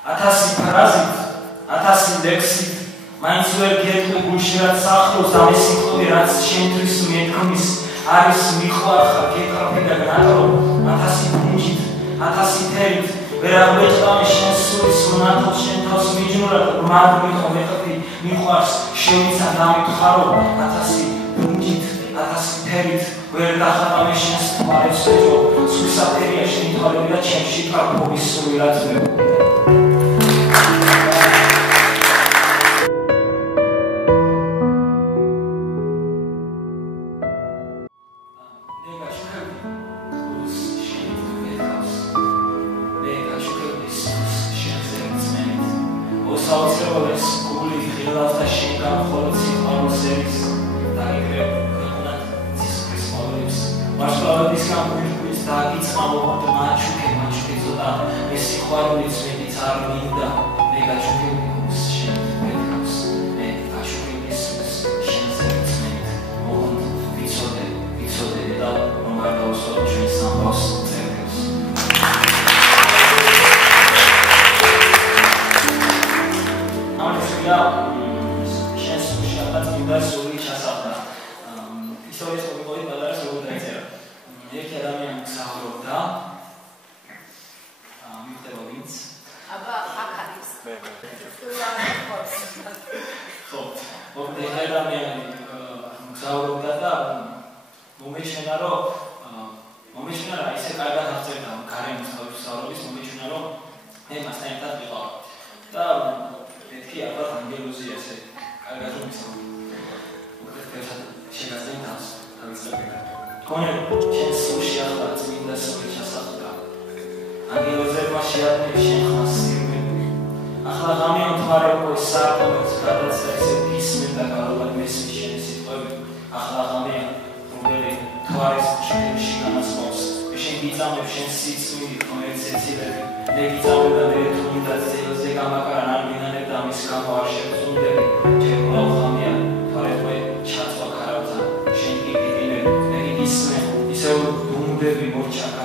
1000 ფრაზით, 1000 ლექსით, მაინც ვერ გეტყვი გულში რაც სახლობს ამ ეს სიტყვები რაც შენთვის მეთქმის არის მიყვარხარ გეკრაფი და გრატრო 1000 ბუნჯით, 1000 თერით ვერ აღვეჭავე შენ სულის მონათოს შენ თავს მიჯნურად მად მიყო მიყვარს შევიცა დამითხარო 1000 ბუნჯით, 1000 თერით ვერ დახარავე შენს თვალებს ეჭო სულსაფერია შენი თვალები და ჩემში კრაფობის სულირაძმეო Morcha